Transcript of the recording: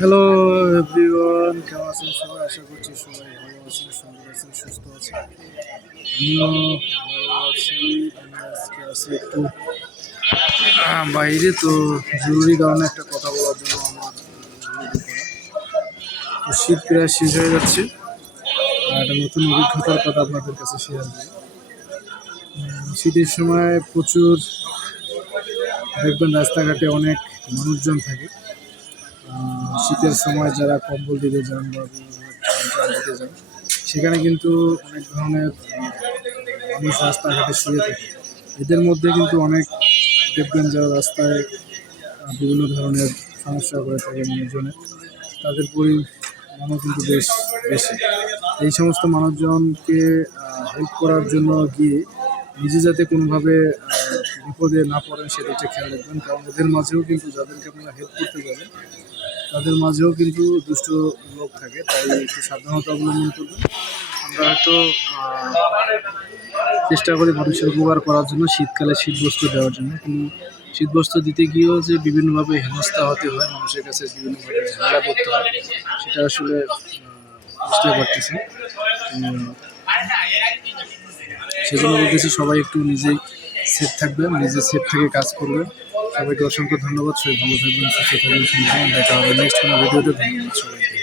Hello everyone, কেমন আছেন সবাই? আশা করছি সবাই ভালো আছেন, সুন্দর আছেন, সুস্থ আছেন। আমিও ভালো আছি। আমি আজকে আছি একটু বাইরে, তো জরুরি কারণে একটা কথা বলার জন্য আমার ভিডিও করা। তো শীত প্রায় শেষ হয়ে যাচ্ছে, আর একটা নতুন অভিজ্ঞতার কথা আপনাদের কাছে শেয়ার করি। শীতের সময় প্রচুর দেখবেন রাস্তাঘাটে অনেক মানুষজন থাকে। শীতের সময় যারা কম্বল দিতে যান বা বিভিন্ন ত্রাণ দিতে যান, সেখানে কিন্তু অনেক ধরনের মানুষ রাস্তাঘাটে শুয়ে থাকে। এদের মধ্যে কিন্তু অনেক দেখবেন যারা রাস্তায় বিভিন্ন ধরনের সমস্যা করে থাকে মানুষজনের, তাদের পরিমাণও কিন্তু বেশ বেশি। এই সমস্ত মানুষজনকে হেল্প করার জন্য গিয়ে নিজে যাতে কোনোভাবে বিপদে না পড়েন সেদিকটা খেয়াল রাখবেন, কারণ এদের মাঝেও কিন্তু যাদেরকে আপনারা হেল্প করতে যাবেন তাদের মাঝেও কিন্তু দুষ্ট লোক থাকে, তাই একটু সাবধানতা অবলম্বন করবেন। আমরা হয়তো চেষ্টা করি মানুষের উপকার করার জন্য, শীতকালে শীতবস্ত্র দেওয়ার জন্য, কিন্তু শীতবস্ত্র দিতে গিয়েও যে বিভিন্নভাবে হেনস্থা হতে হয়, মানুষের কাছে বিভিন্নভাবে ঝামেলা করতে হয়, সেটা আসলে বুঝতে পারতেছি। সেজন্য বলতেছি সবাই একটু নিজেই সেফ থাকবেন, নিজে সেফ থেকে কাজ করবেন। সবাইকে অসংখ্য ধন্যবাদ। সবাই ভালো থাকবেন, সুস্থ থাকবেন, দেখা হবে নেক্সট কোনো ভিডিওতে। ধন্যবাদ সবাইকে।